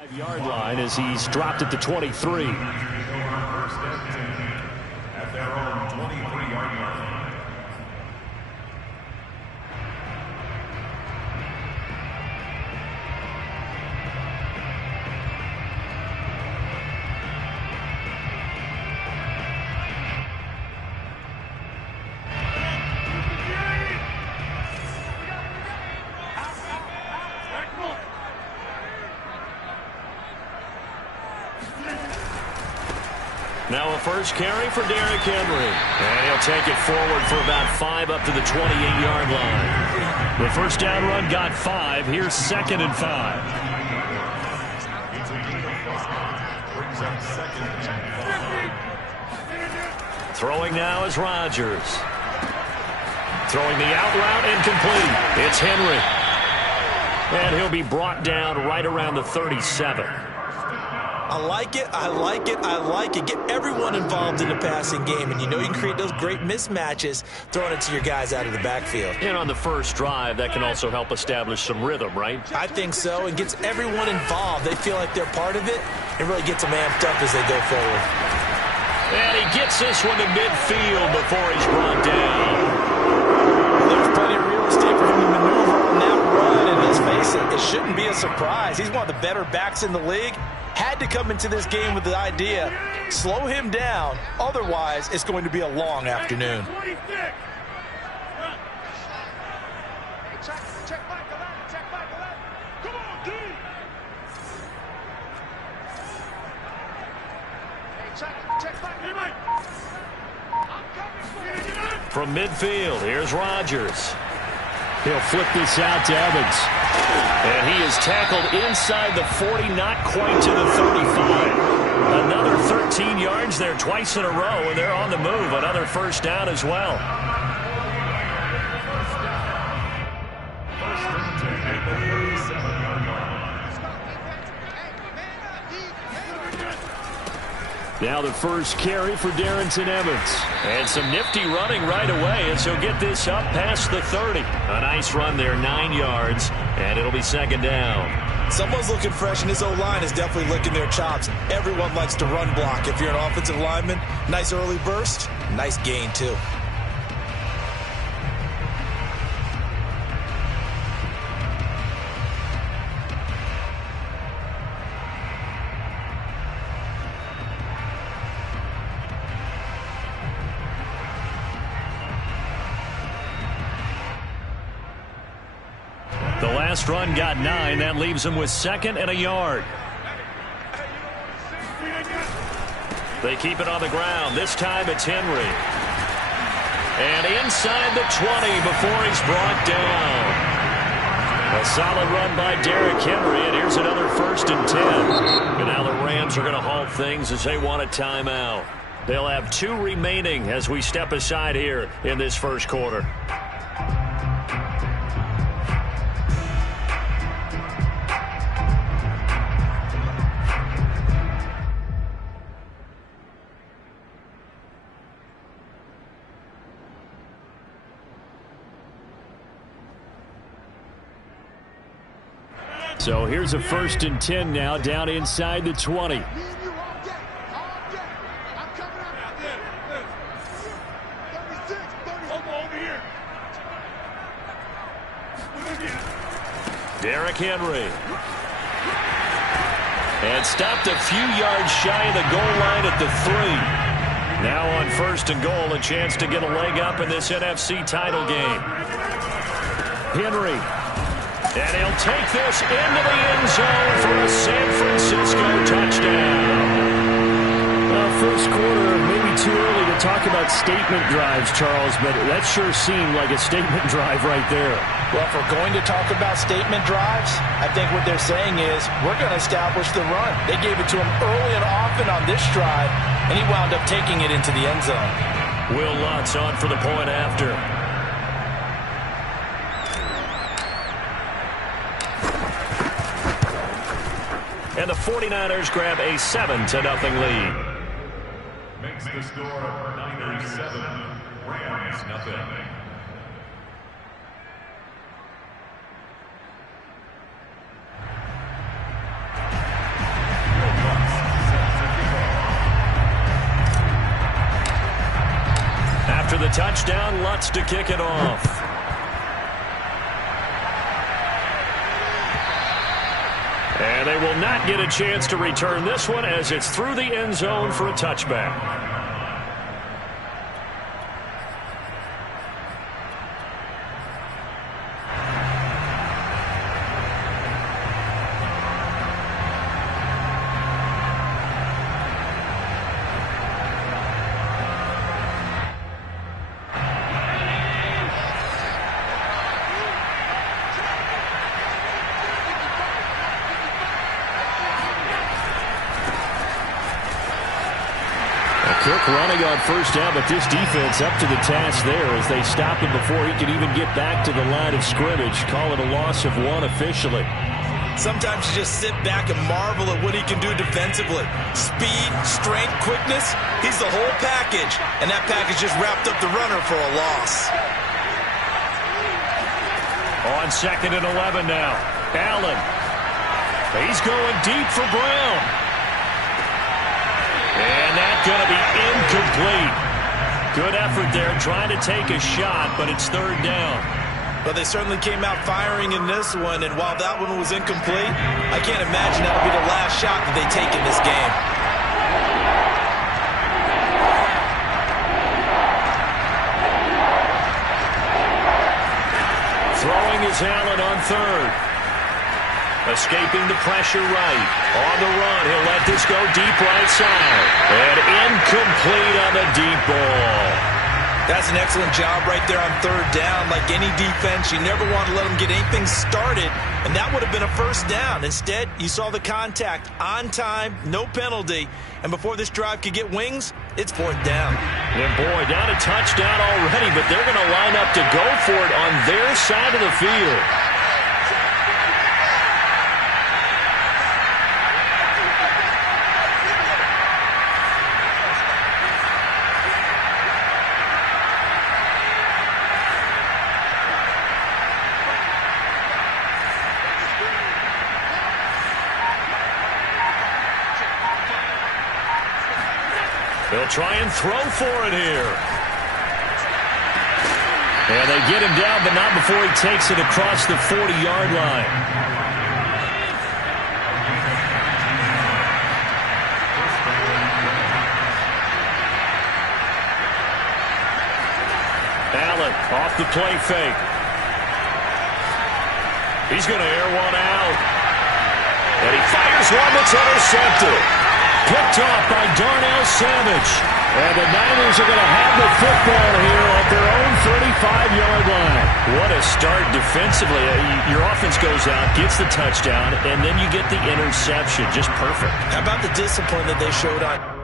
5-yard line as he's dropped at the 23. At their own 23-yard line. Now a first carry for Derrick Henry. And he'll take it forward for about 5 up to the 28-yard line. The first down run got 5. Here's 2nd and 5. Throwing now is Rodgers. Throwing the out route incomplete. It's Henry. And he'll be brought down right around the 37. I like it, I like it, I like it. Get everyone involved in the passing game, and you know you can create those great mismatches throwing it to your guys out of the backfield. And on the first drive, that can also help establish some rhythm, right? I think so, and gets everyone involved. They feel like they're part of it, and really gets them amped up as they go forward. And he gets this one to midfield before he's brought down. Well, there's plenty of real estate for him to maneuver on that run, and let's face it, it shouldn't be a surprise. He's one of the better backs in the league. Had to come into this game with the idea, slow him down, otherwise it's going to be a long afternoon. From midfield, here's Rodgers. He'll flip this out to Evans. And he is tackled inside the 40, not quite to the 35. Another 13 yards there twice in a row, and they're on the move. Another first down as well. Now the first carry for Darrington Evans. And some nifty running right away as he'll get this up past the 30. A nice run there, 9 yards, and it'll be 2nd down. Someone's looking fresh, and his O-line is definitely licking their chops. Everyone likes to run block. If you're an offensive lineman, nice early burst, nice gain too. The last run got 9. That leaves him with 2nd and a yard. They keep it on the ground. This time it's Henry. And inside the 20 before he's brought down. A solid run by Derrick Henry, and here's another 1st and 10. And now the Rams are going to halt things as they want a timeout. They'll have 2 remaining as we step aside here in this first quarter. So here's a 1st and 10 now, down inside the 20. Derrick Henry. And stopped a few yards shy of the goal line at the 3. Now on 1st and goal, a chance to get a leg up in this NFC title game. Henry. And he'll take this into the end zone for a San Francisco touchdown. Well, first quarter, maybe too early to talk about statement drives, Charles, but that sure seemed like a statement drive right there. Well, if we're going to talk about statement drives, I think what they're saying is we're going to establish the run. They gave it to him early and often on this drive, and he wound up taking it into the end zone. Will Lutz on for the point after. And the 49ers grab a 7-0 lead. Makes the score Niners 7, Rams nothing. touchdown, Lutz to kick it off. And they will not get a chance to return this one as it's through the end zone for a touchback. Cook running on first down, but this defense up to the task there as they stopped him before he could even get back to the line of scrimmage. Call it a loss of 1 officially. Sometimes you just sit back and marvel at what he can do defensively. Speed, strength, quickness, he's the whole package. And that package just wrapped up the runner for a loss. On 2nd and 11 now. Allen. He's going deep for Brown. And that's going to be incomplete. Good effort there trying to take a shot, but it's 3rd down. But they certainly came out firing in this one, and while that one was incomplete, I can't imagine that'll be the last shot that they take in this game. Throwing is Allen on 3rd. Escaping the pressure right. On the run, he'll let this go deep right side. And incomplete on the deep ball. That's an excellent job right there on 3rd down. Like any defense, you never want to let them get anything started, and that would have been a 1st down. Instead, you saw the contact on time, no penalty, and before this drive could get wings, it's 4th down. And boy, down a touchdown already, but they're going to line up to go for it on their side of the field. They'll try and throw for it here. And they get him down, but not before he takes it across the 40-yard line. Allen off the play fake. He's going to air one out. And he fires one that's intercepted. Picked off by Darnell Savage. And the Niners are going to have the football here at their own 35-yard line. What a start defensively. Your offense goes out, gets the touchdown, and then you get the interception. Just perfect. How about the discipline that they showed on?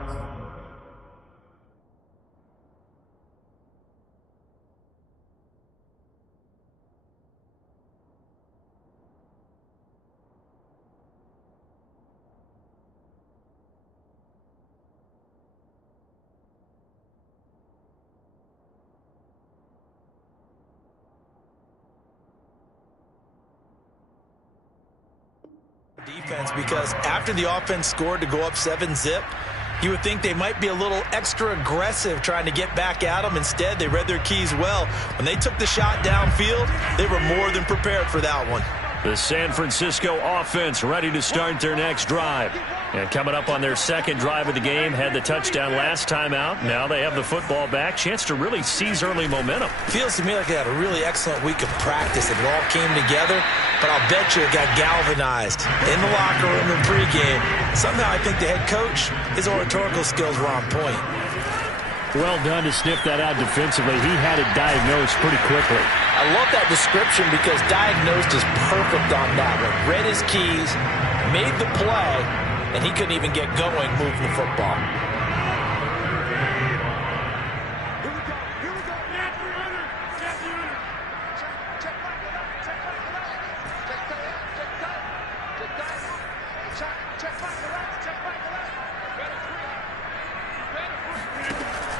Defense, because after the offense scored to go up 7-zip, you would think they might be a little extra aggressive trying to get back at them. Instead, they read their keys well. When they took the shot downfield, they were more than prepared for that one. The San Francisco offense ready to start their next drive. And coming up on their 2nd drive of the game, had the touchdown last time out. Now they have the football back. Chance to really seize early momentum. Feels to me like they had a really excellent week of practice. It all came together, but I'll bet you it got galvanized in the locker room in pregame. Somehow I think the head coach, his oratorical skills were on point. Well done to sniff that out defensively. He had it diagnosed pretty quickly. I love that description because diagnosed is perfect on that one. Read his keys, made the play, and he couldn't even get going moving the football.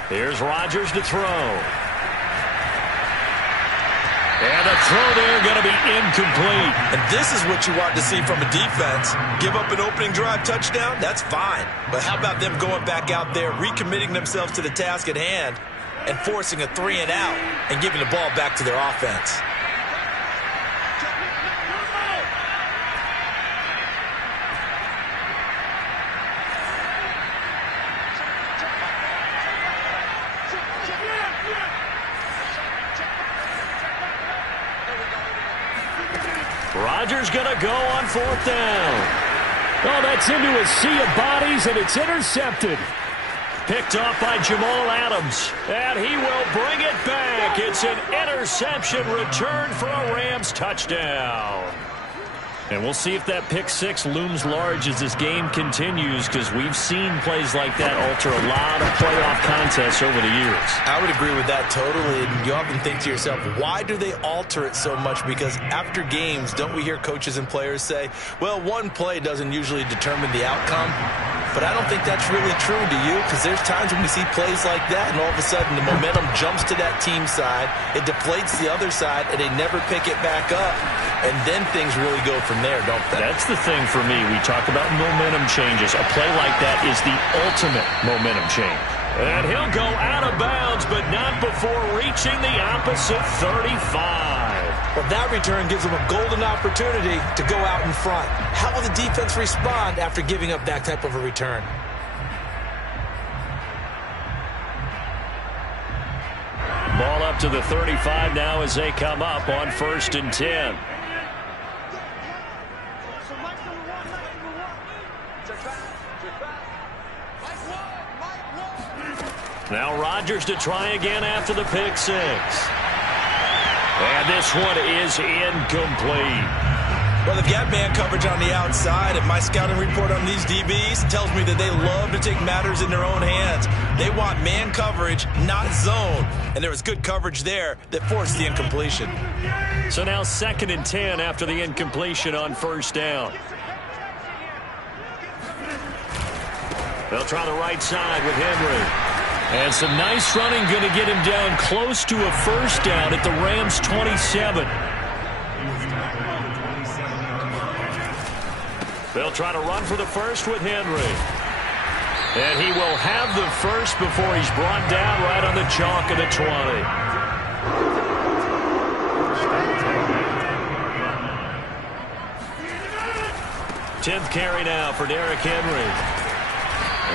Here's Rodgers to throw. And a throw there going to be incomplete. And this is what you want to see from a defense. Give up an opening drive touchdown, that's fine. But how about them going back out there, recommitting themselves to the task at hand, and forcing a 3-and-out and giving the ball back to their offense. Rodgers going to go on 4th down. Oh, that's into a sea of bodies, and it's intercepted. Picked off by Jamal Adams, and he will bring it back. It's an interception return for a Rams touchdown. And we'll see if that pick six looms large as this game continues, because we've seen plays like that alter a lot of playoff contests over the years. I would agree with that totally. And you often think to yourself, why do they alter it so much? Because after games, don't we hear coaches and players say, well, one play doesn't usually determine the outcome? But I don't think that's really true, do you? Because there's times when we see plays like that, and all of a sudden the momentum jumps to that team side, it deflates the other side, and they never pick it back up. And then things really go from there, don't they? That's the thing for me. We talk about momentum changes. A play like that is the ultimate momentum change. And he'll go out of bounds, but not before reaching the opposite 35. Well, that return gives them a golden opportunity to go out in front. How will the defense respond after giving up that type of a return? Ball up to the 35 now as they come up on 1st and 10. Now Rodgers to try again after the pick six. And this one is incomplete. Well, they've got man coverage on the outside, and my scouting report on these DBs tells me that they love to take matters in their own hands. They want man coverage, not zone. And there was good coverage there that forced the incompletion. So now 2nd and 10 after the incompletion on 1st down. They'll try the right side with Henry. And some nice running going to get him down close to a 1st down at the Rams' 27. They'll try to run for the first with Henry. And he will have the first before he's brought down right on the chalk of the 20. Tenth carry now for Derrick Henry.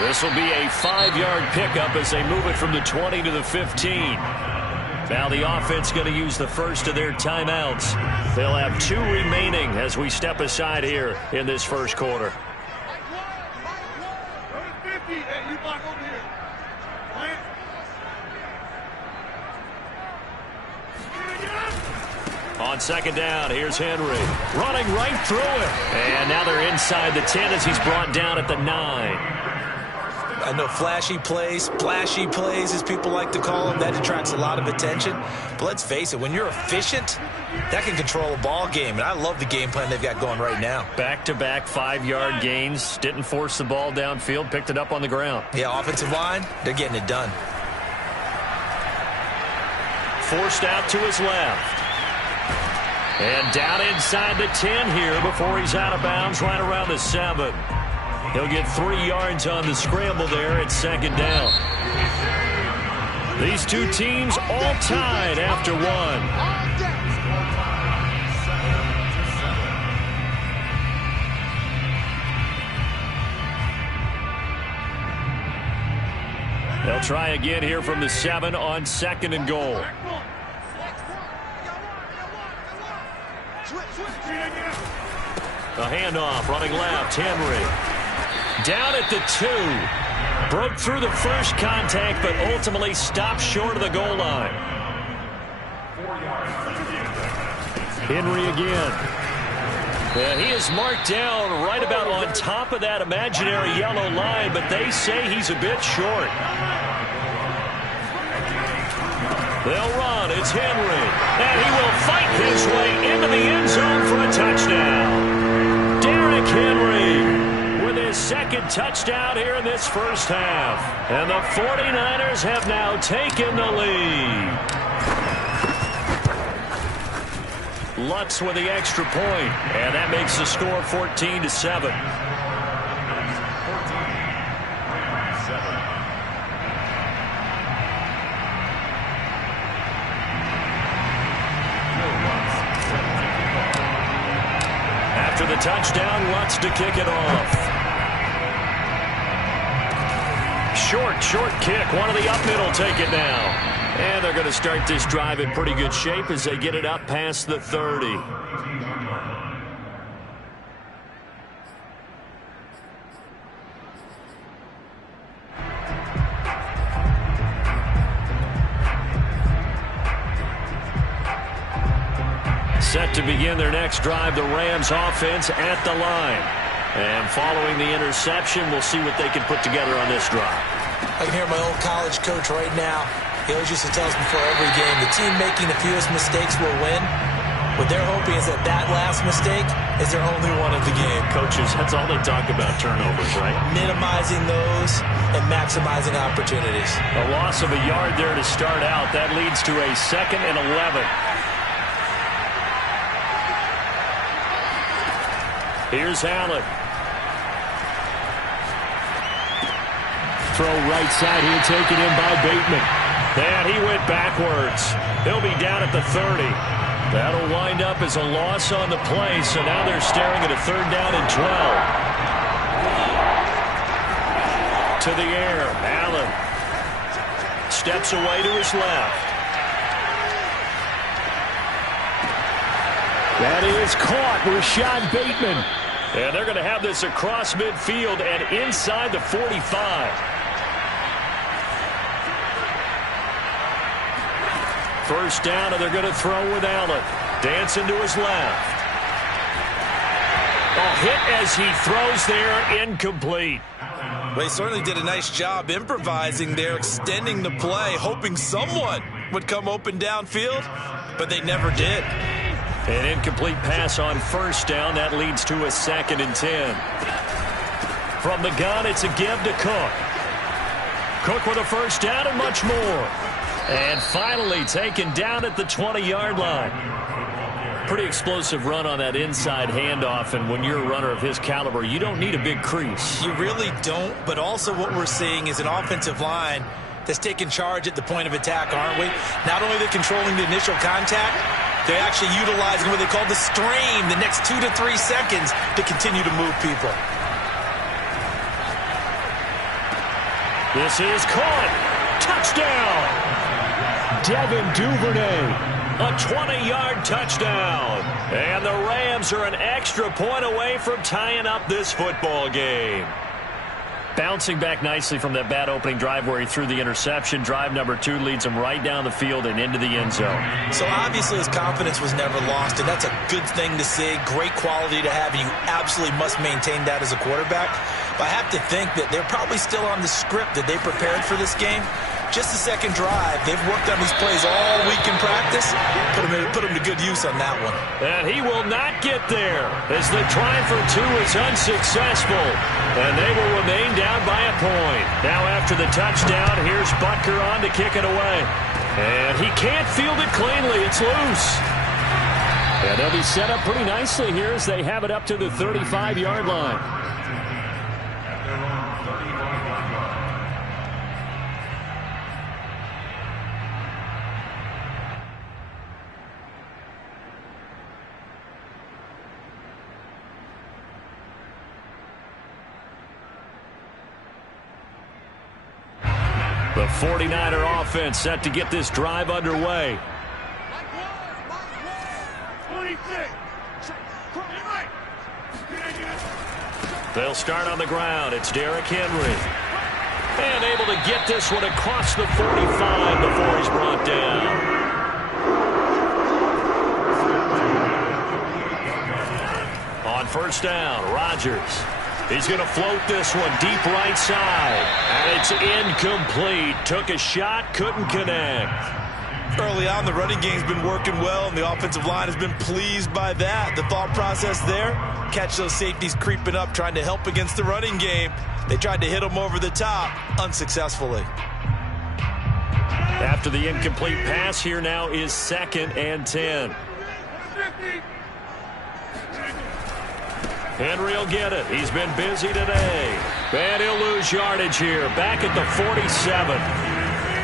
This will be a 5-yard pickup as they move it from the 20 to the 15. Now the offense going to use the first of their timeouts. They'll have 2 remaining as we step aside here in this first quarter. On 2nd down, here's Henry. Running right through it. And now they're inside the 10 as he's brought down at the 9. I know flashy plays, splashy plays, as people like to call them, that attracts a lot of attention. But let's face it, when you're efficient, that can control a ball game. And I love the game plan they've got going right now. Back-to-back 5-yard gains. Didn't force the ball downfield. Picked it up on the ground. Yeah, offensive line, they're getting it done. Forced out to his left. And down inside the 10 here before he's out of bounds right around the 7. He'll get 3 yards on the scramble there at 2nd down. These two teams all tied after 1. They'll try again here from the 7 on 2nd and goal. A handoff running left, Henry. Down at the 2. Broke through the first contact, but ultimately stopped short of the goal line. Henry again. Yeah, he is marked down right about on top of that imaginary yellow line, but they say he's a bit short. They'll run. It's Henry. And he will fight his way into the end zone for a touchdown. Derrick Henry with his 2nd touchdown here in this first half. And the 49ers have now taken the lead. Lutz with the extra point, and that makes the score 14-7. the touchdown, Lutz to kick it off. Short kick. One of the up middle take it now. And they're going to start this drive in pretty good shape as they get it up past the 30. Set to begin their next drive, the Rams offense at the line. And following the interception, we'll see what they can put together on this drive. I can hear my old college coach right now. He always used to tell us before every game, the team making the fewest mistakes will win. What they're hoping is that last mistake is their only one of the game. Coaches, that's all they talk about, turnovers, right? Minimizing those and maximizing opportunities. A loss of a yard there to start out. That leads to a 2nd and 11. Here's Allen. Throw right side here, taken in by Bateman. And he went backwards. He'll be down at the 30. That'll wind up as a loss on the play, so now they're staring at a 3rd down and 12. To the air, Allen steps away to his left. That is caught, Rashad Bateman. And they're going to have this across midfield and inside the 45. First down, and they're going to throw with Allen. Dancing to his left. A hit as he throws there, incomplete. Well, he certainly did a nice job improvising there, extending the play, hoping someone would come open downfield, but they never did. An incomplete pass on first down. That leads to a 2nd and 10. From the gun, it's a give to Cook. Cook with a first down and much more. And finally taken down at the 20-yard line. Pretty explosive run on that inside handoff, and when you're a runner of his caliber, you don't need a big crease. You really don't, but also what we're seeing is an offensive line that's taking charge at the point of attack, aren't we? Not only are they controlling the initial contact, they're actually utilizing what they call the stream, the next 2 to 3 seconds, to continue to move people. This is caught. Touchdown. Devin Duvernay. A 20-yard touchdown. And the Rams are an extra point away from tying up this football game. Bouncing back nicely from that bad opening drive where he threw the interception. Drive number 2 leads him right down the field and into the end zone. So obviously his confidence was never lost, and that's a good thing to see. Great quality to have, and you absolutely must maintain that as a quarterback. But I have to think that they're probably still on the script that they prepared for this game. Just the second drive. They've worked on these plays all week in practice. Put him to good use on that one. And he will not get there as the try for 2 is unsuccessful. And they will remain down by a point. Now after the touchdown, here's Butker on to kick it away. And he can't field it cleanly. It's loose. And they'll be set up pretty nicely here as they have it up to the 35-yard line. The 49er offense set to get this drive underway. They'll start on the ground. It's Derrick Henry. And able to get this one across the 45 before he's brought down. On first down, Rodgers. He's going to float this one deep right side. And it's incomplete. Took a shot, couldn't connect. Early on, the running game's been working well, and the offensive line has been pleased by that. The thought process there, catch those safeties creeping up, trying to help against the running game. They tried to hit them over the top, unsuccessfully. After the incomplete pass, here now is 2nd and 10. Henry will get it. He's been busy today. And he'll lose yardage here. Back at the 47.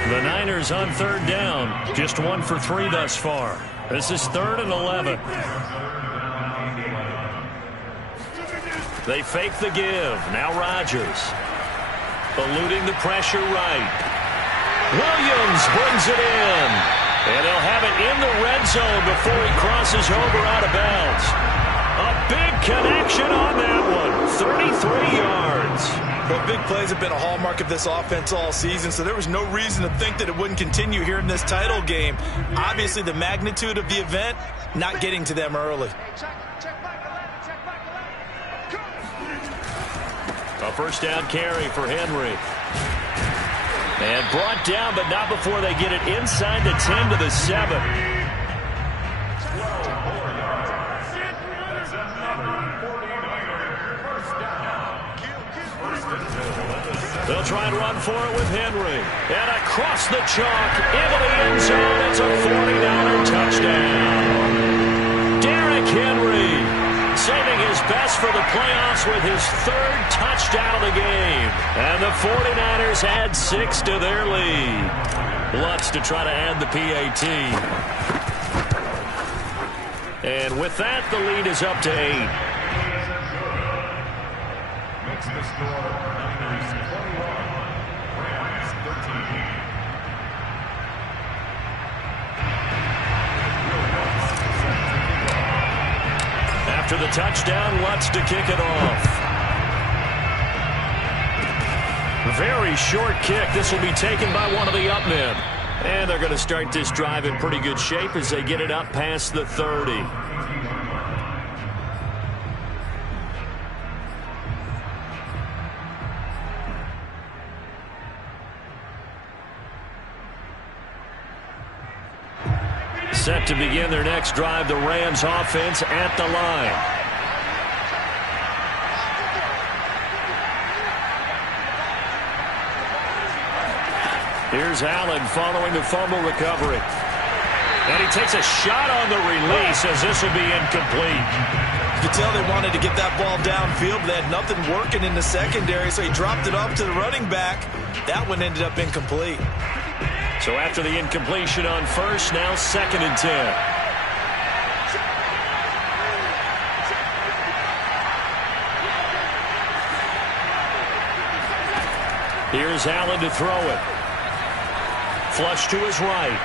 The Niners on 3rd down. Just 1 for 3 thus far. This is 3rd and 11. They fake the give. Now Rodgers. Eluding the pressure right. Williams brings it in. And they'll have it in the red zone before he crosses over out of bounds. A big connection on that one. 33 yards. Well, big plays have been a hallmark of this offense all season, so there was no reason to think that it wouldn't continue here in this title game. Obviously, the magnitude of the event, not getting to them early. A first down carry for Henry. And brought down, but not before they get it inside the 10 to the 7. They'll try and run for it with Henry. And across the chalk into the end zone. It's a 40-yard touchdown. Derrick Henry saving his best for the playoffs with his third touchdown of the game. And the 49ers add 6 to their lead. Lutz to try to add the PAT. And with that, the lead is up to 8. Makes the score Niners 21, Rams 13. After the touchdown, Lutz to kick it off. Very short kick. This will be taken by one of the up men. And they're going to start this drive in pretty good shape as they get it up past the 30. Set to begin their next drive, the Rams offense at the line. Here's Allen following the fumble recovery. And he takes a shot on the release as this will be incomplete. You can tell they wanted to get that ball downfield, but they had nothing working in the secondary, so he dropped it off to the running back. That one ended up incomplete. So after the incompletion on first, now 2nd and 10. Here's Allen to throw it. Flush to his right.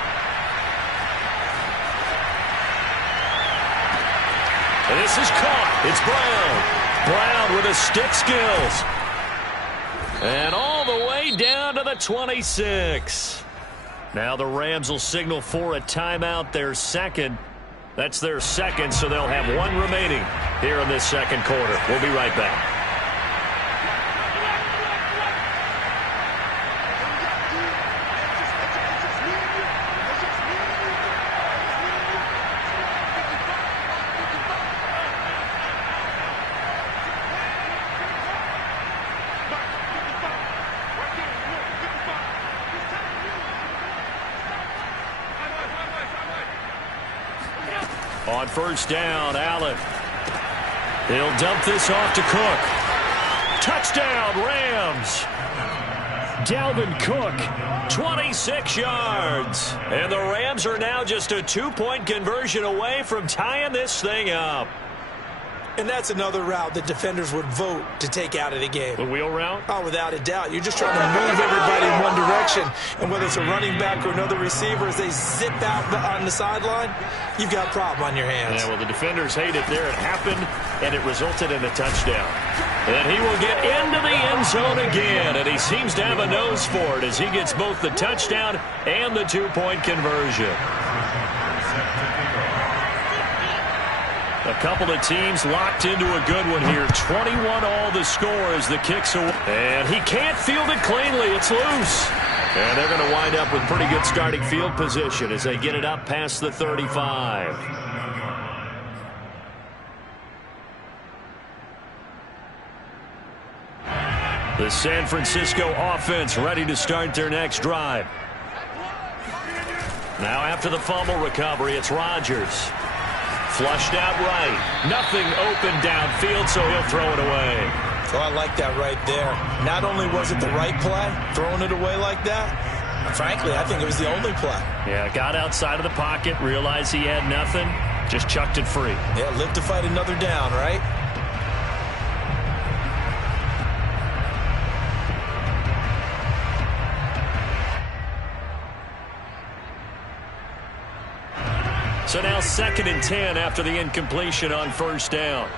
And this is caught. It's Brown. Brown with his stick skills. And all the way down to the 26. Now the Rams will signal for a timeout, their second. That's their second, so they'll have one remaining here in this second quarter. We'll be right back. On first down, Allen. He'll dump this off to Cook. Touchdown, Rams. Dalvin Cook, 26 yards. And the Rams are now just a 2-point conversion away from tying this thing up. And that's another route that defenders would vote to take out of the game. The wheel route? Oh, without a doubt. You're just trying to move everybody in one direction. And whether it's a running back or another receiver, as they zip out on the sideline, you've got a problem on your hands. Yeah, well, the defenders hate it there. It happened, and it resulted in a touchdown. And he will get into the end zone again, and he seems to have a nose for it as he gets both the touchdown and the 2-point conversion. A couple of teams locked into a good one here. 21 all the score as the kick's away. And he can't field it cleanly. It's loose. And they're going to wind up with pretty good starting field position as they get it up past the 35. The San Francisco offense ready to start their next drive. Now after the fumble recovery, it's Rodgers. Flushed out right. Nothing open downfield, so he'll throw it away. Oh, I like that right there. Not only was it the right play, throwing it away like that, frankly, I think it was the only play. Yeah, got outside of the pocket, realized he had nothing, just chucked it free. Yeah, live to fight another down, right? So now 2nd and 10 after the incompletion on first down.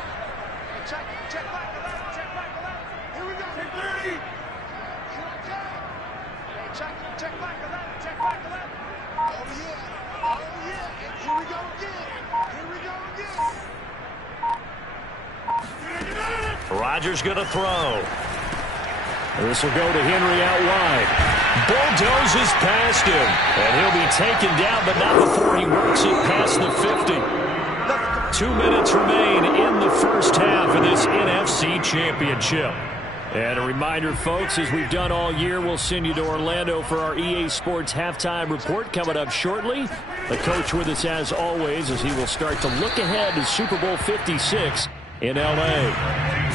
Rodgers going to throw. This will go to Henry out wide. Bulldozes past him. And he'll be taken down, but not before he works it past the 50. 2 minutes remain in the first half of this NFC Championship. And a reminder, folks, as we've done all year, we'll send you to Orlando for our EA Sports halftime report coming up shortly. The coach with us as always as he will start to look ahead to Super Bowl 56 in L.A.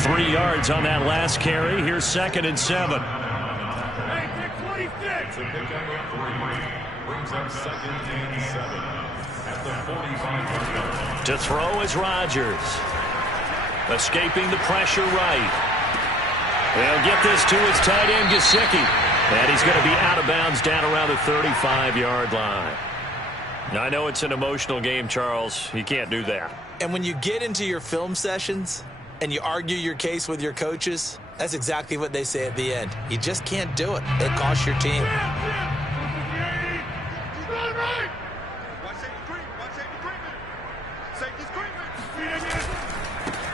3 yards on that last carry. Here's 2nd and 7. It's a pickup of 3. Brings up 2nd and 7 at the 45-yard line. To throw is Rodgers. Escaping the pressure right. They'll get this to his tight end, Gesicki. And he's going to be out of bounds down around the 35-yard line. Now, I know it's an emotional game, Charles. You can't do that. And when you get into your film sessions and you argue your case with your coaches, that's exactly what they say at the end. You just can't do it. It costs your team.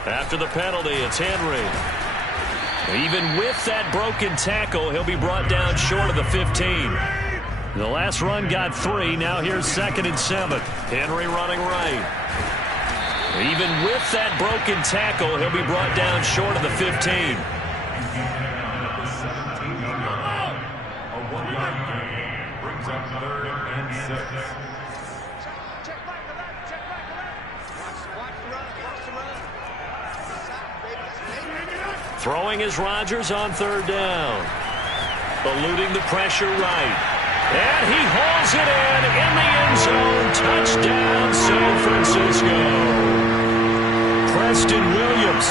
After the penalty, it's Henry. Even with that broken tackle, he'll be brought down short of the 15. The last run got 3. Now here's 2nd and 7. Henry running right. Even with that broken tackle, he'll be brought down short of the 15. A 1-yard gain brings up 3rd and 6. Throwing is Rodgers on 3rd down. Eluding the pressure right. And he hauls it in the end zone. Touchdown, San Francisco. Preston Williams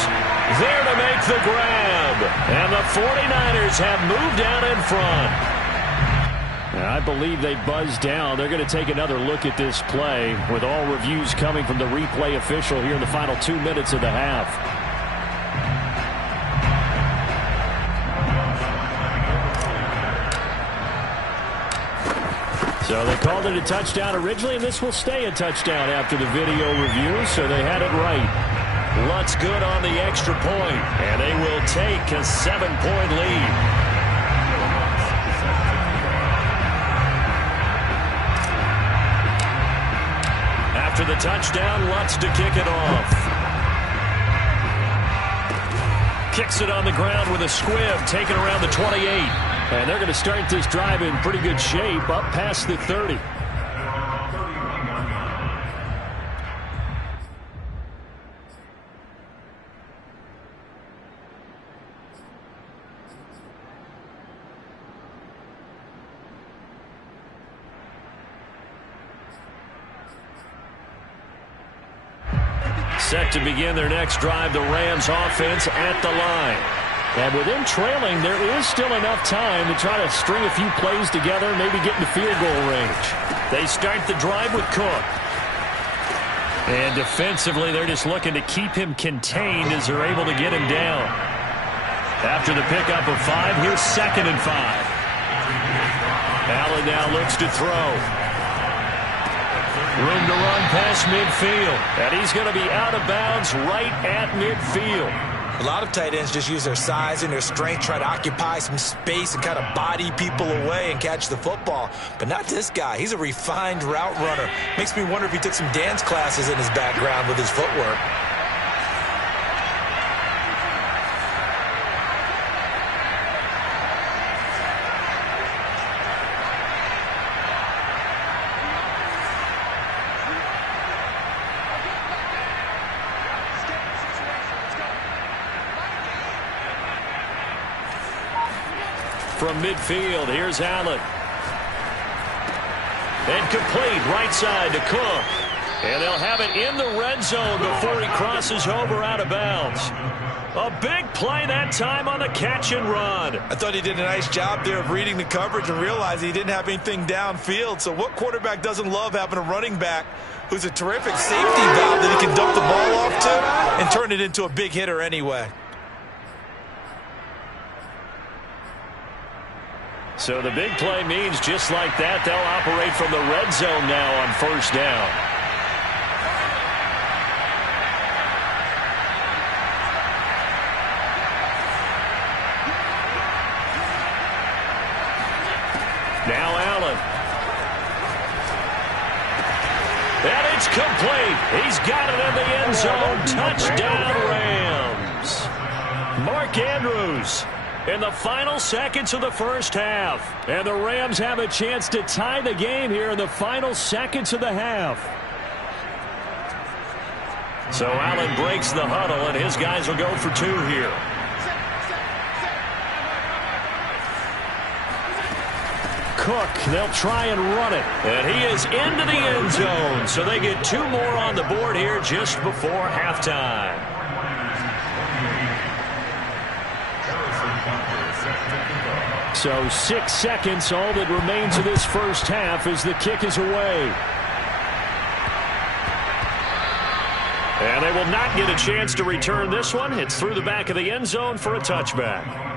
there to make the grab. And the 49ers have moved out in front. I believe they buzzed down. They're going to take another look at this play with all reviews coming from the replay official here in the final 2 minutes of the half. So they called it a touchdown originally, and this will stay a touchdown after the video review, so they had it right. Lutz good on the extra point, and they will take a 7-point lead. After the touchdown, Lutz to kick it off. Kicks it on the ground with a squib, taken around the 28. And they're going to start this drive in pretty good shape, up past the 30. Set to begin their next drive, the Rams offense at the line. And with them trailing, there is still enough time to try to string a few plays together, maybe get into field goal range. They start the drive with Cook. And defensively, they're just looking to keep him contained as they're able to get him down. After the pickup of 5, here's 2nd and 5. Allen now looks to throw. Room to run past midfield. And he's going to be out of bounds right at midfield. A lot of tight ends just use their size and their strength, try to occupy some space and kind of body people away and catch the football. But not this guy. He's a refined route runner. Makes me wonder if he took some dance classes in his background with his footwork. From midfield, here's Allen. And complete right side to Cook. And they'll have it in the red zone before he crosses over out of bounds. A big play that time on the catch and run. I thought he did a nice job there of reading the coverage and realizing he didn't have anything downfield. So what quarterback doesn't love having a running back who's a terrific safety valve that he can dump the ball off to and turn it into a big hitter anyway? So the big play means just like that, they'll operate from the red zone now on first down. Now Allen. And it's complete. He's got it in the end zone. Touchdown, Rams. Mark Andrews in the final seconds of the first half. And the Rams have a chance to tie the game here in the final seconds of the half. So Allen breaks the huddle, and his guys will go for two here. Cook, they'll try and run it. And he is into the end zone. So they get two more on the board here just before halftime. So 6 seconds, all that remains of this first half as the kick is away. And they will not get a chance to return this one. It's through the back of the end zone for a touchback.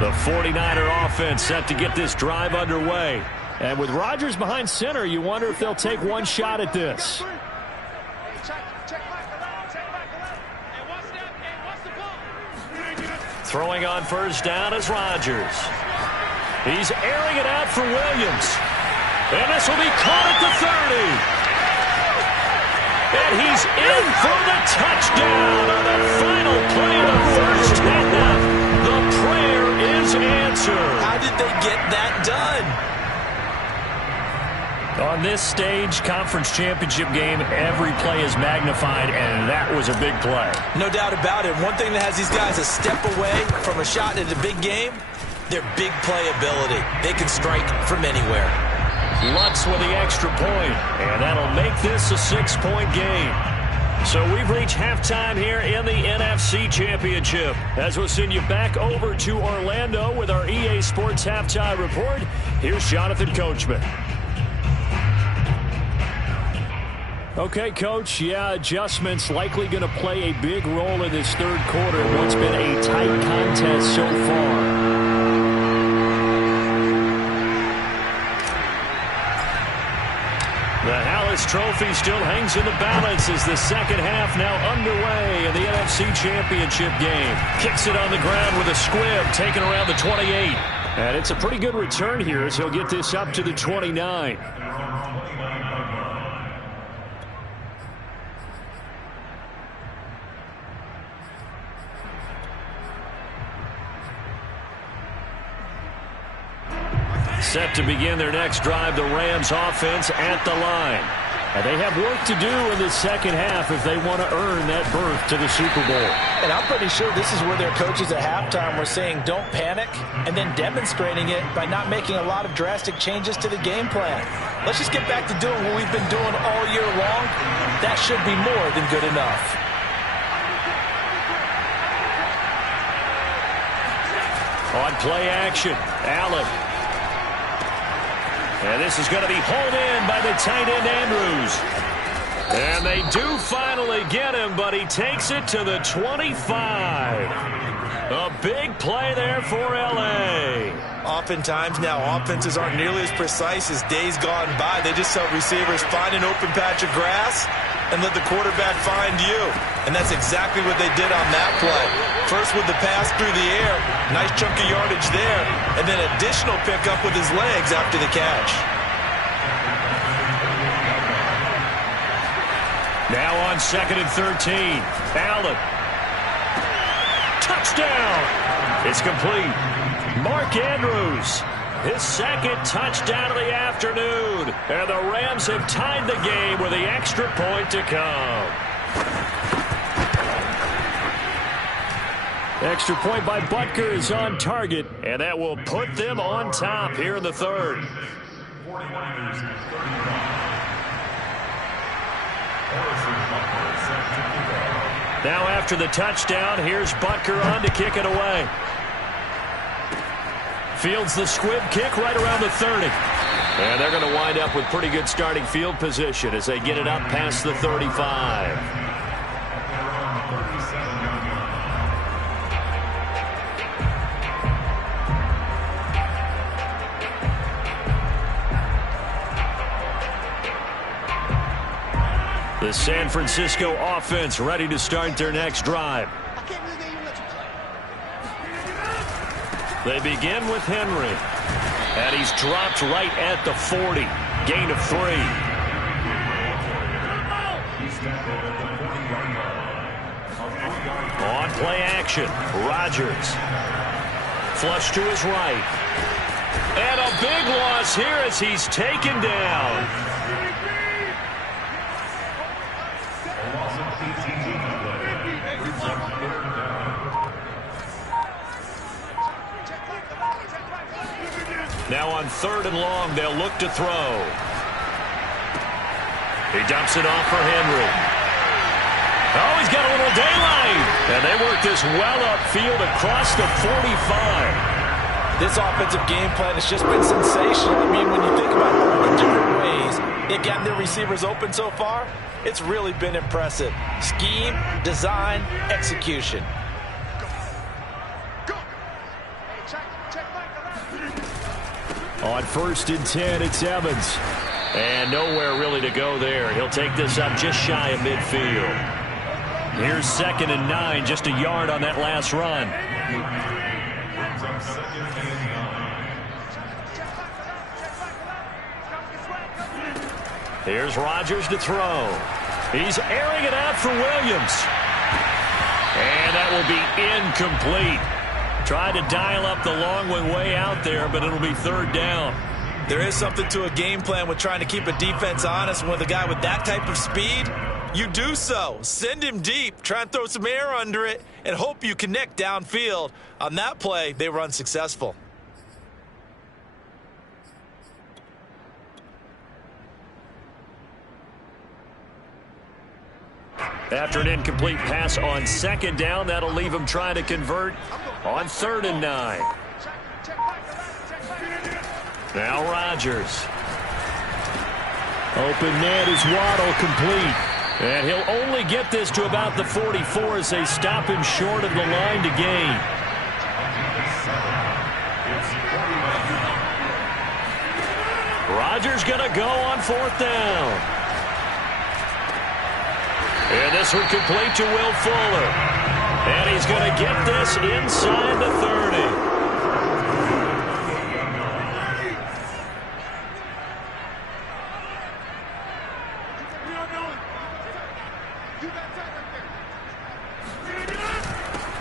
The 49er offense set to get this drive underway. And with Rodgers behind center, you wonder if they'll take one shot at this. Throwing on first down is Rodgers. He's airing it out for Williams. And this will be caught at the 30. And he's in for the touchdown on the final play of the first half. The prayer is answered. How did they get that done? On this stage, conference championship game, every play is magnified, and that was a big play. No doubt about it. One thing that has these guys a step away from a shot at a big game, their big play ability. They can strike from anywhere. Lutz with the extra point, and that'll make this a 6-point game. So we've reached halftime here in the NFC Championship. As we'll send you back over to Orlando with our EA Sports Halftime Report, here's Jonathan Coachman. Okay, Coach, adjustments likely going to play a big role in this third quarter in what's been a tight contest so far. The Hallis Trophy still hangs in the balance as the second half now underway in the NFC Championship game. Kicks it on the ground with a squib, taken around the 28. And it's a pretty good return here as he'll get this up to the 29. Set to begin their next drive, the Rams offense at the line. And they have work to do in the second half if they want to earn that berth to the Super Bowl. And I'm pretty sure this is where their coaches at halftime were saying don't panic, and then demonstrating it by not making a lot of drastic changes to the game plan. Let's just get back to doing what we've been doing all year long. That should be more than good enough. On play action, Allen. And this is going to be hauled in by the tight end, Andrews. And they do finally get him, but he takes it to the 25. A big play there for L.A. Oftentimes now, offenses aren't nearly as precise as days gone by. They just help receivers find an open patch of grass and let the quarterback find you. And that's exactly what they did on that play. First with the pass through the air, nice chunk of yardage there, and then additional pickup with his legs after the catch. Now on 2nd and 13, Allen. Touchdown! It's complete. Mark Andrews, his second touchdown of the afternoon. And the Rams have tied the game with the extra point to come. Extra point by Butker is on target, and that will put them on top here in the third. 49ers 35. Now after the touchdown, here's Butker on to kick it away. Fields the squib kick right around the 30. And they're going to wind up with pretty good starting field position as they get it up past the 35. The San Francisco offense ready to start their next drive. They begin with Henry. And he's dropped right at the 40. Gain of 3. On play action, Rodgers. Flush to his right. And a big loss here as he's taken down. Now on 3rd and long, they'll look to throw. He dumps it off for Henry. Oh, he's got a little daylight. And they work this well upfield across the 45. This offensive game plan has just been sensational. I mean, when you think about all the different ways they've gotten their receivers open so far, it's really been impressive. Scheme, design, execution. On 1st and 10, it's Evans. And nowhere really to go there. He'll take this up just shy of midfield. Here's 2nd and 9, just a yard on that last run. Here's Rodgers to throw. He's airing it out for Williams. And that will be incomplete. Tried to dial up the long one way out there, but it'll be 3rd down. There is something to a game plan with trying to keep a defense honest. With a guy with that type of speed, you do so. Send him deep, try and throw some air under it, and hope you connect downfield. On that play, they were unsuccessful. After an incomplete pass on 2nd down, that'll leave him trying to convert on 3rd and 9. Now Rodgers. Open net is Waddle, complete. And he'll only get this to about the 44 as they stop him short of the line to gain. Rodgers going to go on 4th down. And this one complete to Will Fuller. And he's going to get this inside the 30.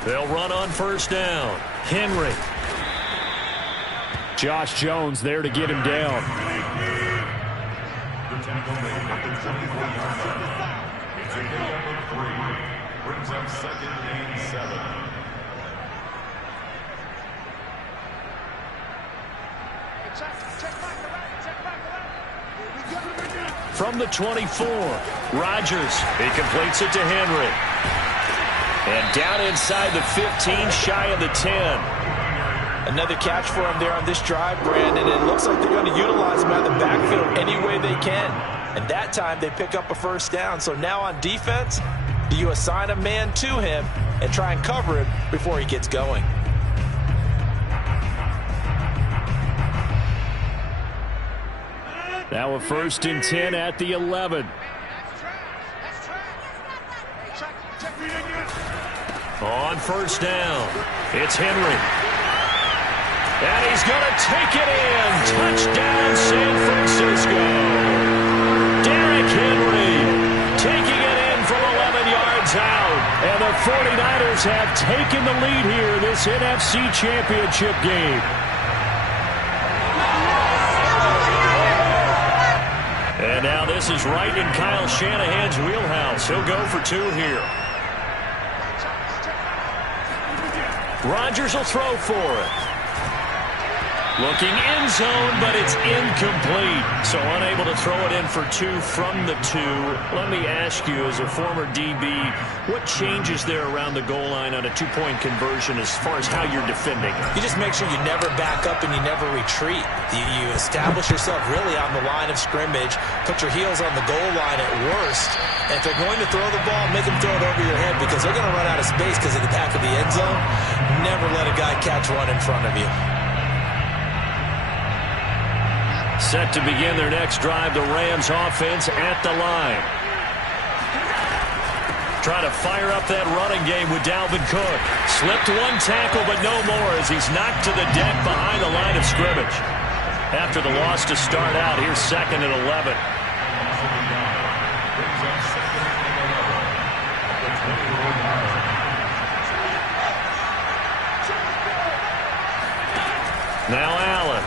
They'll run on 1st down. Henry. Josh Jones there to get him down. Brings up 2nd and 7. From the 24, Rodgers. He completes it to Henry. And down inside the 15, shy of the 10. Another catch for him there on this drive, Brandon. It looks like they're going to utilize him out of the backfield any way they can. And that time they pick up a 1st down. So now on defense, do you assign a man to him and try and cover him before he gets going? Now a 1st and 10 at the 11. On 1st down, it's Henry. And he's going to take it in. Touchdown, San Francisco. Derrick Henry taking it in from 11 yards out. And the 49ers Rams have taken the lead here in this NFC Championship game. And now this is right in Kyle Shanahan's wheelhouse. He'll go for 2 here. Rodgers will throw for it. Looking end zone, but it's incomplete. So unable to throw it in for 2 from the 2. Let me ask you, as a former DB, what changes there around the goal line on a 2-point conversion as far as how you're defending? You just make sure you never back up and you never retreat. You establish yourself really on the line of scrimmage, put your heels on the goal line at worst. And if they're going to throw the ball, make them throw it over your head because they're going to run out of space because of the back of the end zone. Never let a guy catch one in front of you. Set to begin their next drive, the Rams offense at the line. Try to fire up that running game with Dalvin Cook. Slipped 1 tackle, but no more as he's knocked to the deck behind the line of scrimmage. After the loss to start out, here's 2nd and 11. Now Allen.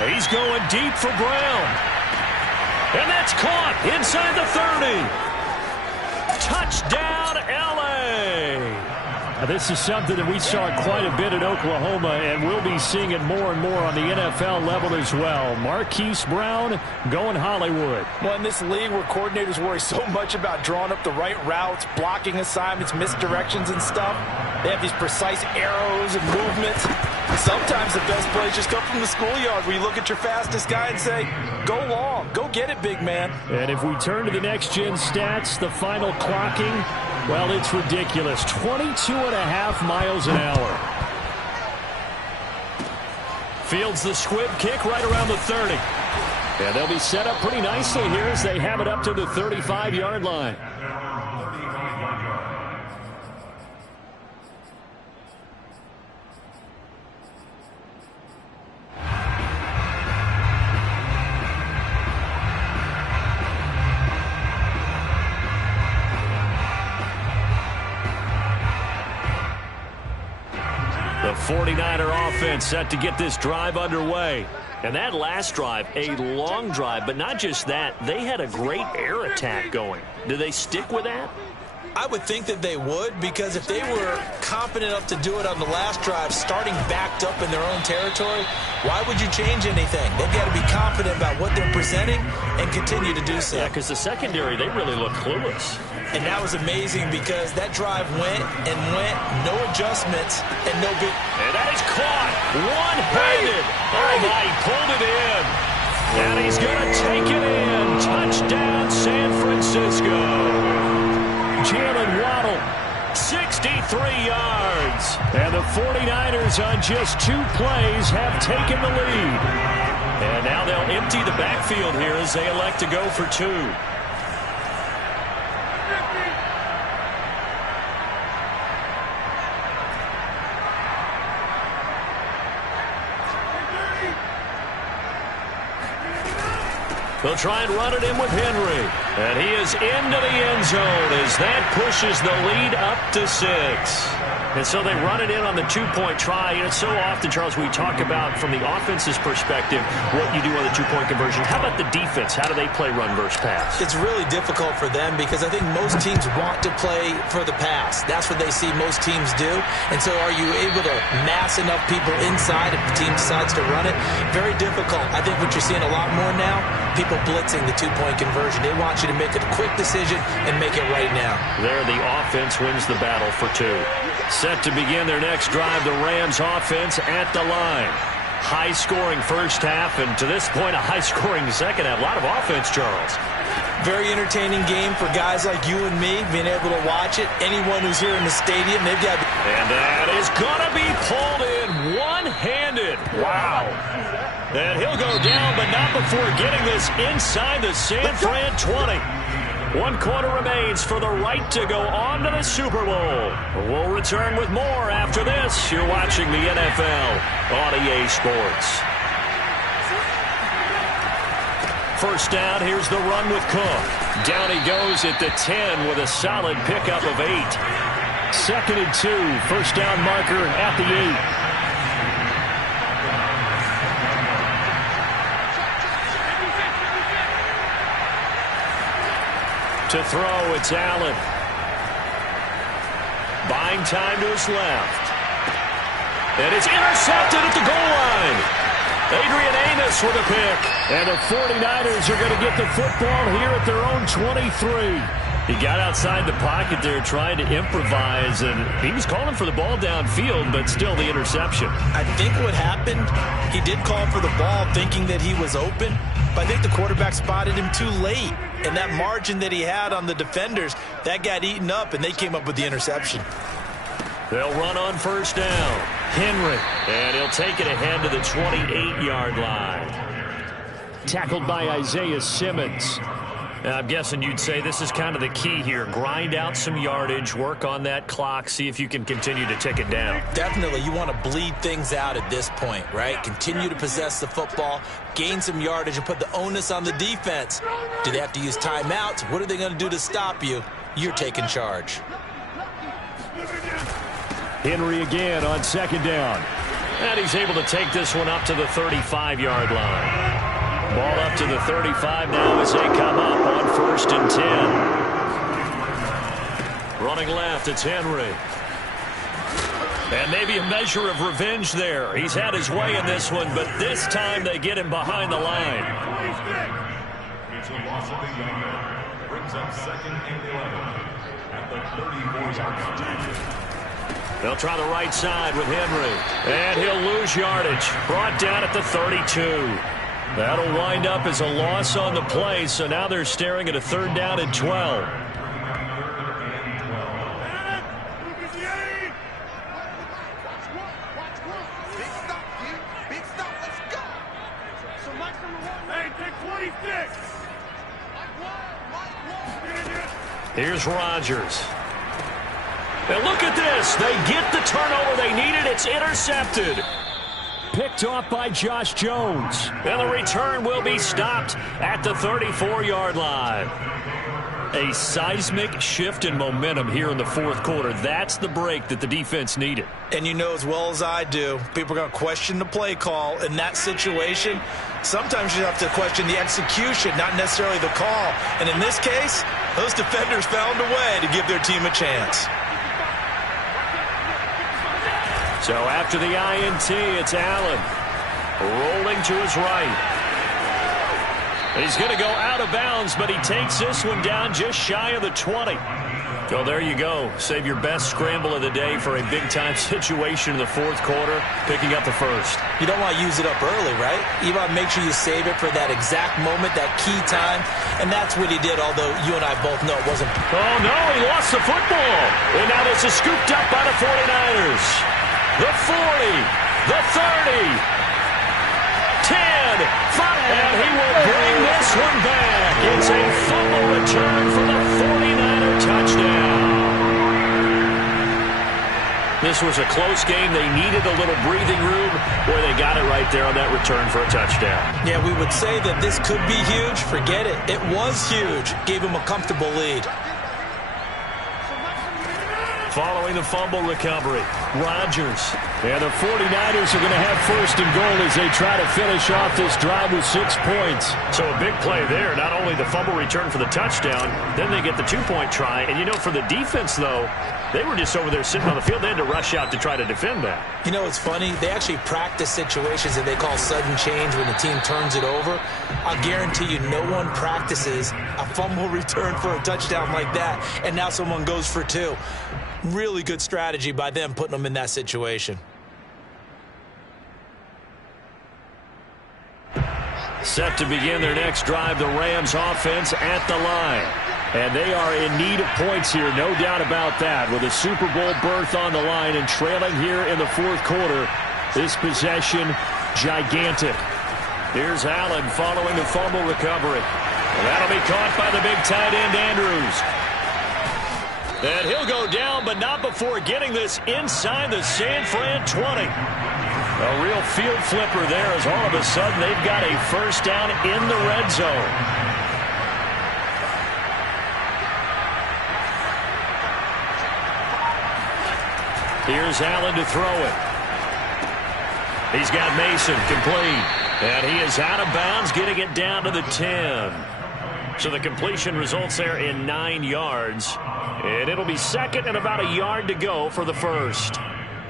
He's going deep for Brown. And that's caught inside the 30. Touchdown, L.A. Now, this is something that we saw quite a bit in Oklahoma, and we'll be seeing it more and more on the NFL level as well. Marquise Brown going Hollywood. Well, in this league where coordinators worry so much about drawing up the right routes, blocking assignments, misdirections and stuff, they have these precise arrows and movements. Sometimes the best plays just come from the schoolyard where you look at your fastest guy and say, go long, go get it, big man. And if we turn to the next-gen stats, the final clocking, well, it's ridiculous. 22.5 miles an hour. Fields the squib kick right around the 30. And they'll be set up pretty nicely here as they have it up to the 35-yard line. The 49er offense set to get this drive underway. And that last drive, a long drive, but not just that, they had a great air attack going. Do they stick with that? I would think that they would, because if they were confident enough to do it on the last drive, starting backed up in their own territory, why would you change anything? They've got to be confident about what they're presenting and continue to do so. Yeah, because the secondary, they really look clueless. And that was amazing because that drive went and went, no adjustments, and no big... And that is caught, one-handed. Oh, my, he pulled it in. And he's going to take it in. Touchdown, San Francisco. Jalen Waddle, 63 yards. And the 49ers on just 2 plays have taken the lead. And now they'll empty the backfield here as they elect to go for 2. They'll try and run it in with Henry. And he is into the end zone as that pushes the lead up to 6. And so they run it in on the 2-point try. And it's so often, Charles, we talk about from the offense's perspective what you do on the 2-point conversion. How about the defense? How do they play run versus pass? It's really difficult for them because I think most teams want to play for the pass. That's what they see most teams do. And so are you able to mass enough people inside if the team decides to run it? Very difficult. I think what you're seeing a lot more now, people blitzing the 2-point conversion. They want you to make a quick decision and make it right now. There, the offense wins the battle for 2. Set to begin their next drive, the Rams offense at the line. High-scoring first half, and to this point, a high-scoring second half. A lot of offense, Charles. Very entertaining game for guys like you and me, being able to watch it. Anyone who's here in the stadium, they've got... And that is going to be pulled in one-handed. Wow. And he'll go down, but not before getting this inside the San Fran 20. 1 quarter remains for the right to go on to the Super Bowl. We'll return with more after this. You're watching the NFL on EA Sports. first down. Here's the run with Cook. Down he goes at the 10 with a solid pickup of 8. 2nd and 2. First down marker at the 8. To throw, it's Allen. Buying time to his left. And it's intercepted at the goal line. Adrian Amos with a pick. And the 49ers are going to get the football here at their own 23. He got outside the pocket there trying to improvise, and he was calling for the ball downfield, but still the interception. I think what happened, he did call for the ball thinking that he was open, but I think the quarterback spotted him too late. And that margin that he had on the defenders, that got eaten up, and they came up with the interception. They'll run on first down. Henry. And he'll take it ahead to the 28-yard line. Tackled by Isaiah Simmons. Now, I'm guessing you'd say this is kind of the key here. Grind out some yardage, work on that clock, see if you can continue to tick it down. Definitely. You want to bleed things out at this point, right? Continue to possess the football, gain some yardage, and put the onus on the defense. Do they have to use timeouts? What are they going to do to stop you? You're taking charge. Henry again on 2nd down. And he's able to take this one up to the 35-yard line. Ball up to the 35 now as they come up on 1st and 10. Running left, it's Henry. And maybe a measure of revenge there. He's had his way in this one, but this time they get him behind the line. It's a loss of the yard. Brings up 2nd and 11 at the 34-yard line. They'll try the right side with Henry. And he'll lose yardage. Brought down at the 32. That'll wind up as a loss on the play, so now they're staring at a 3rd down and 12. Here's Rodgers. And look at this. They get the turnover they needed. It's intercepted. Picked off by Josh Jones. And the return will be stopped at the 34-yard line. A seismic shift in momentum here in the 4th quarter. That's the break that the defense needed. And you know as well as I do, people are going to question the play call in that situation. Sometimes you have to question the execution, not necessarily the call. And in this case, those defenders found a way to give their team a chance. So after the INT, it's Allen rolling to his right. He's going to go out of bounds, but he takes this one down just shy of the 20. So there you go. Save your best scramble of the day for a big-time situation in the 4th quarter, picking up the 1st. You don't want to use it up early, right? You want to make sure you save it for that exact moment, that key time, and that's what he did, although you and I both know it wasn't. Oh, no, he lost the football. And now this is scooped up by the 49ers. The 40, the 30, 10, 5, and he will bring this one back. It's a fumble return for the 49er touchdown. This was a close game. They needed a little breathing room. Boy, they got it right there on that return for a touchdown. Yeah, we would say that this could be huge. Forget it. It was huge. Gave him a comfortable lead. Following the fumble recovery, Rodgers. And the 49ers are going to have 1st and goal as they try to finish off this drive with 6 points. So a big play there. Not only the fumble return for the touchdown, then they get the 2-point try. And, you know, for the defense, though, they were just over there sitting on the field. They had to rush out to try to defend that. You know, it's funny. They actually practice situations that they call sudden change when the team turns it over. I'll guarantee you no one practices a fumble return for a touchdown like that, and now someone goes for 2. Really good strategy by them putting them in that situation. Set to begin their next drive, the Rams offense at the line. And they are in need of points here, no doubt about that. With a Super Bowl berth on the line and trailing here in the 4th quarter, this possession gigantic. Here's Allen following the fumble recovery. And that'll be caught by the big tight end, Andrews. And he'll go down, but not before getting this inside the San Fran 20. A real field flipper there as all of a sudden they've got a first down in the red zone. Here's Allen to throw it. He's got Mason complete. And he is out of bounds, getting it down to the 10. So the completion results there in 9 yards. And it'll be second and about a yard to go for the first.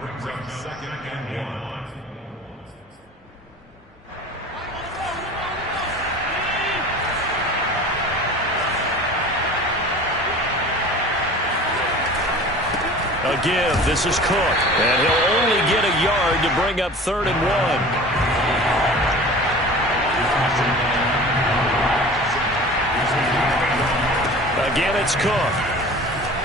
Brings up second and 1. A give. This is Cook. And he'll only get a yard to bring up 3rd and 1. Again, it's Cook.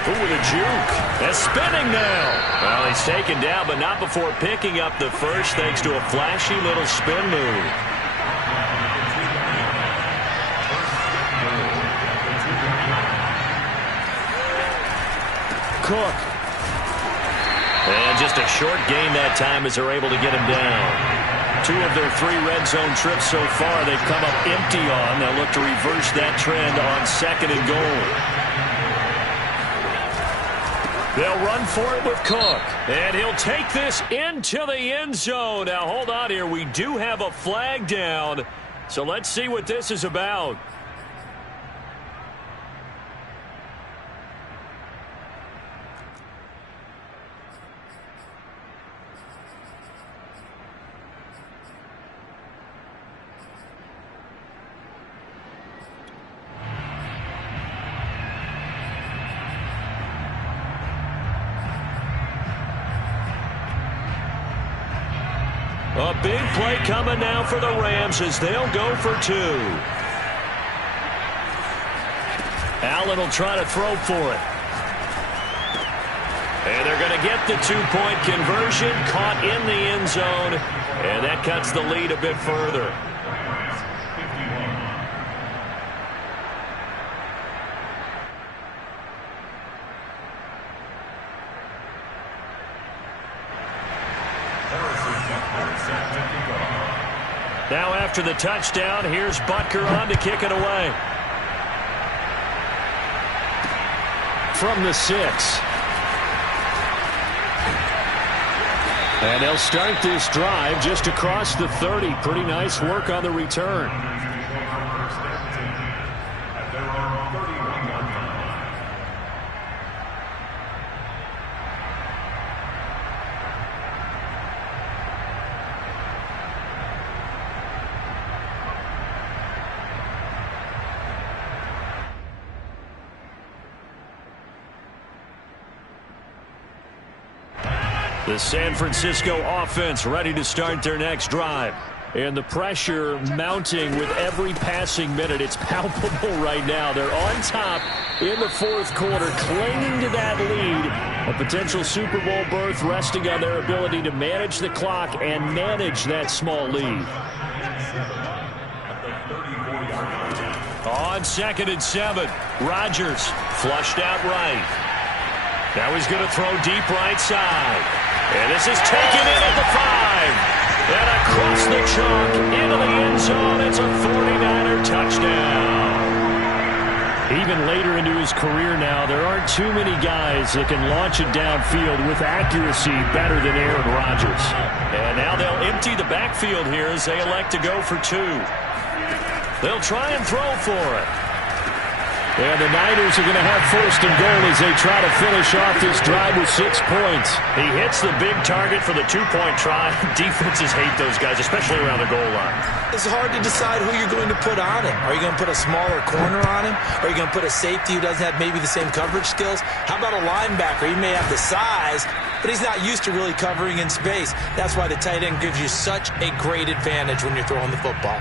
Ooh, with a juke. That's spinning now. Well, he's taken down, but not before picking up the first thanks to a flashy little spin move. Cook. And just a short gain that time as they're able to get him down. 2 of their 3 red zone trips so far they've come up empty on. They'll look to reverse that trend on 2nd and goal. They'll run for it with Cook. And he'll take this into the end zone. Now, hold on here. We do have a flag down. So let's see what this is about. A big play coming now for the Rams as they'll go for 2. Allen will try to throw for it. And they're going to get the 2-point conversion, caught in the end zone, and that cuts the lead a bit further. Now after the touchdown, here's Butker on to kick it away. From the 6. And they'll start this drive just across the 30. Pretty nice work on the return. The San Francisco offense ready to start their next drive. And the pressure mounting with every passing minute. It's palpable right now. They're on top in the 4th quarter, clinging to that lead. A potential Super Bowl berth resting on their ability to manage the clock and manage that small lead. On 2nd and 7, Rodgers flushed out right. Now he's going to throw deep right side. And this is taken in at the 5. And across the chalk into the end zone. It's a 49er touchdown. Even later into his career now, there aren't too many guys that can launch it downfield with accuracy better than Aaron Rodgers. And now they'll empty the backfield here as they elect to go for 2. They'll try and throw for it. And the Niners are going to have 1st and goal as they try to finish off this drive with 6 points. He hits the big target for the 2-point try. Defenses hate those guys, especially around the goal line. It's hard to decide who you're going to put on him. Are you going to put a smaller corner on him? Are you going to put a safety who doesn't have maybe the same coverage skills? How about a linebacker? He may have the size, but he's not used to really covering in space. That's why the tight end gives you such a great advantage when you're throwing the football.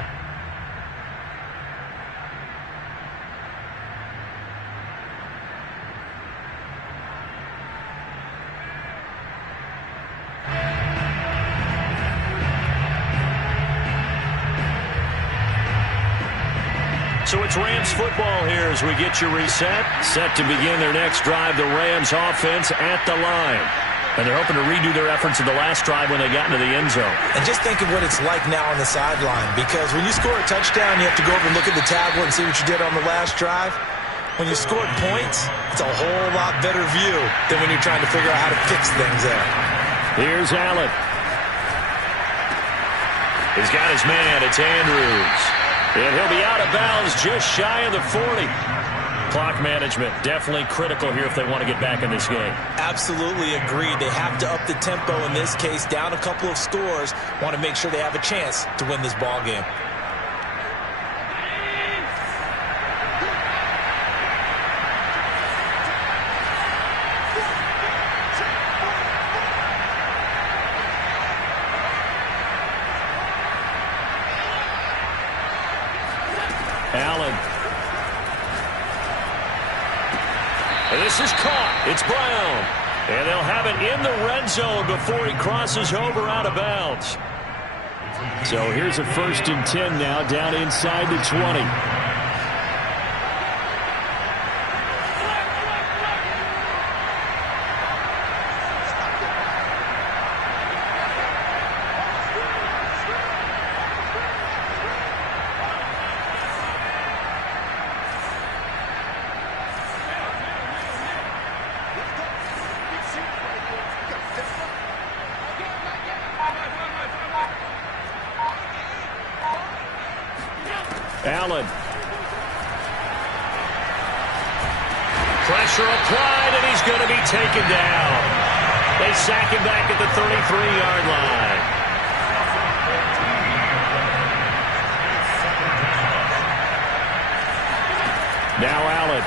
So it's Rams football here as we get you reset. Set to begin their next drive, the Rams offense at the line. And they're hoping to redo their efforts in the last drive when they got into the end zone. And just think of what it's like now on the sideline, because when you score a touchdown, you have to go over and look at the tablet and see what you did on the last drive. When you scored points, it's a whole lot better view than when you're trying to figure out how to fix things there. Here's Allen. He's got his man. It's Andrews. And he'll be out of bounds just shy of the 40. Clock management definitely critical here if they want to get back in this game. Absolutely agreed. They have to up the tempo in this case, down a couple of scores. Want to make sure they have a chance to win this ball game. Allen. And this is caught. It's Brown. And they'll have it in the red zone before he crosses over out of bounds. So here's a 1st and 10 now, down inside the 20. Allen. Pressure applied, and he's going to be taken down. They sack him back at the 33-yard line. Now Allen.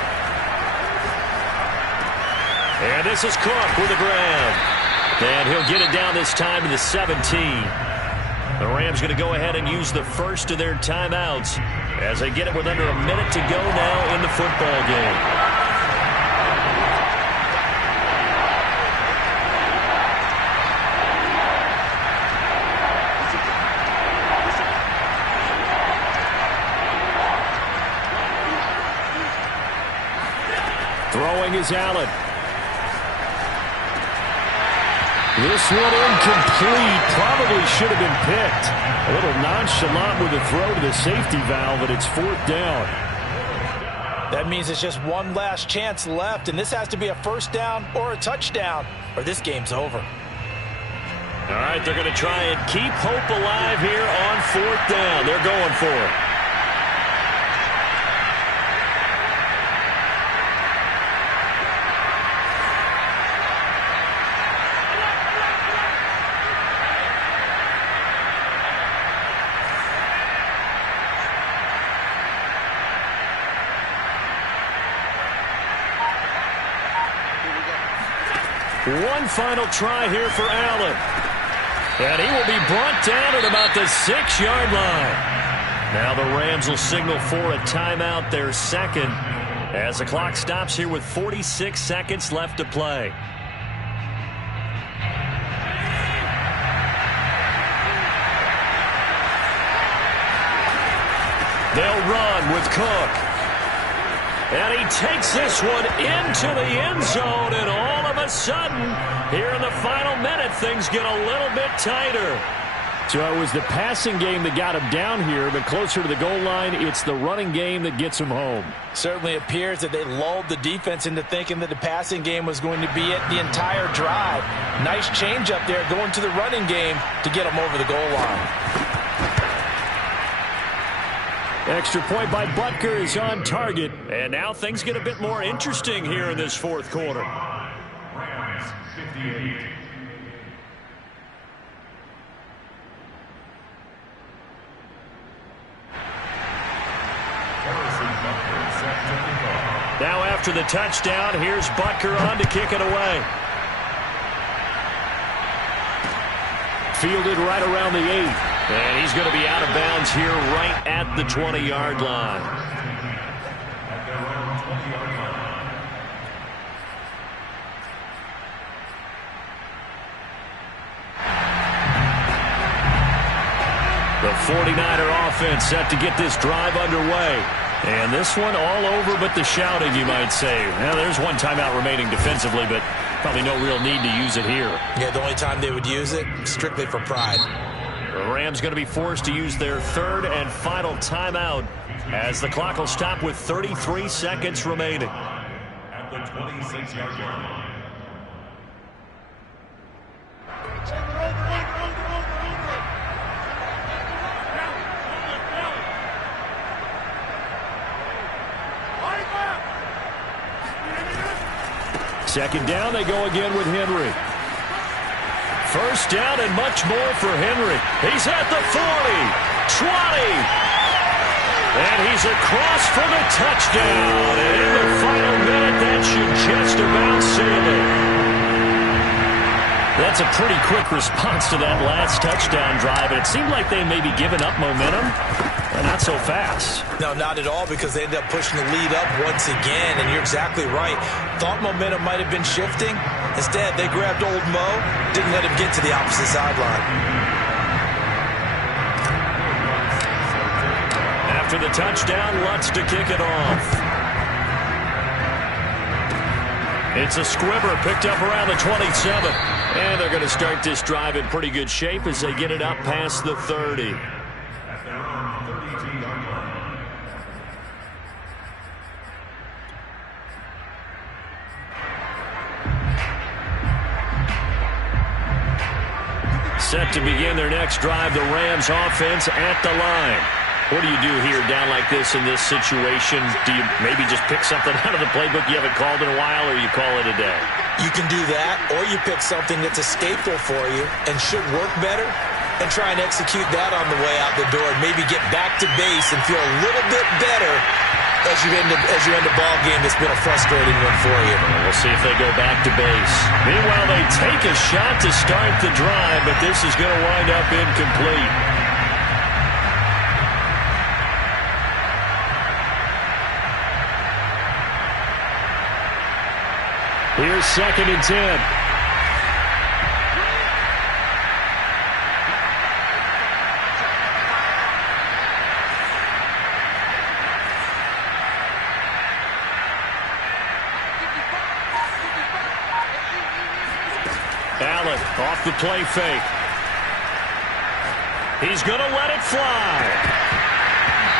And this is Cook with the grab. And he'll get it down this time to the 17. The Rams going to go ahead and use the first of their timeouts as they get it with under a minute to go now in the football game. Throwing is Allen. This one incomplete. Probably should have been picked. A little nonchalant with the throw to the safety valve, but it's 4th down. That means it's just one last chance left, and this has to be a 1st down or a touchdown, or this game's over. All right, they're going to try and keep hope alive here on 4th down. They're going for it. One final try here for Allen. And he will be brought down at about the 6-yard line. Now the Rams will signal for a timeout, their second, as the clock stops here with 46 seconds left to play. They'll run with Cook. And he takes this one into the end zone, and all of a sudden, here in the final minute, things get a little bit tighter. So it was the passing game that got him down here, but closer to the goal line, it's the running game that gets him home. Certainly appears that they lulled the defense into thinking that the passing game was going to be it the entire drive. Nice change up there going to the running game to get him over the goal line. Extra point by Butker is on target. And now things get a bit more interesting here in this 4th quarter. Rams 58. Now after the touchdown, here's Butker on to kick it away. Fielded right around the 8. And he's going to be out of bounds here right at the 20-yard line. The 49er offense set to get this drive underway. And this one all over but the shouting, you might say. Now, there's one timeout remaining defensively, but Probably no real need to use it here. Yeah, the only time they would use it, strictly for pride. The Rams going to be forced to use their third and final timeout as the clock will stop with 33 seconds remaining. At the 26-yard line. Second down, they go again with Henry. First down and much more for Henry. He's at the 40, 20, and he's across for the touchdown. And in the final minute, that should just about seal it. That's a pretty quick response to that last touchdown drive, and it seemed like they may be giving up momentum, but not so fast. No, not at all, because they ended up pushing the lead up once again, and you're exactly right. Thought momentum might have been shifting. Instead, they grabbed old Mo, didn't let him get to the opposite sideline. After the touchdown, Lutz to kick it off. It's a squibber picked up around the 27. And they're going to start this drive in pretty good shape as they get it up past the 30. At their own 32-yard line. Set to begin their next drive, the Rams offense at the line. What do you do here down like this in this situation? Do you maybe just pick something out of the playbook you haven't called in a while, or you call it a day? You can do that, or you pick something that's a staple for you and should work better and try and execute that on the way out the door and maybe get back to base and feel a little bit better as you end a ball game that's been a frustrating one for you. We'll see if they go back to base. Meanwhile, they take a shot to start the drive, but this is going to wind up incomplete. Here's 2nd and 10. Allen off the play fake. He's going to let it fly.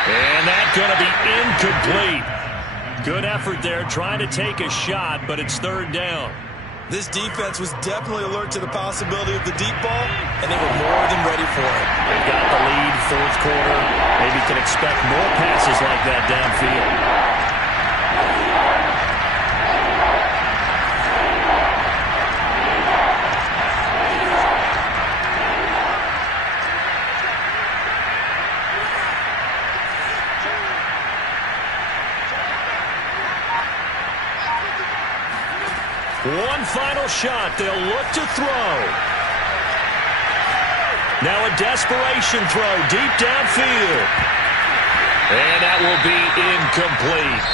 And that's going to be incomplete. Good effort there, trying to take a shot, but it's 3rd down. This defense was definitely alert to the possibility of the deep ball, and they were more than ready for it. They've got the lead, 4th quarter. Maybe can expect more passes like that downfield. One final shot. They'll look to throw. Now a desperation throw deep downfield. And that will be incomplete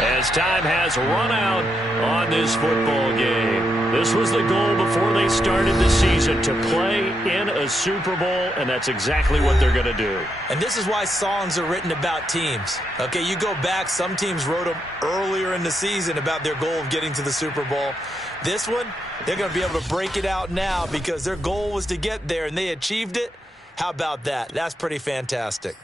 as time has run out on this football game. This was the goal before they started the season, to play in a Super Bowl, and that's exactly what they're going to do. And this is why songs are written about teams. Okay, you go back, some teams wrote them earlier in the season about their goal of getting to the Super Bowl. This one, they're going to be able to break it out now because their goal was to get there, and they achieved it. How about that? That's pretty fantastic.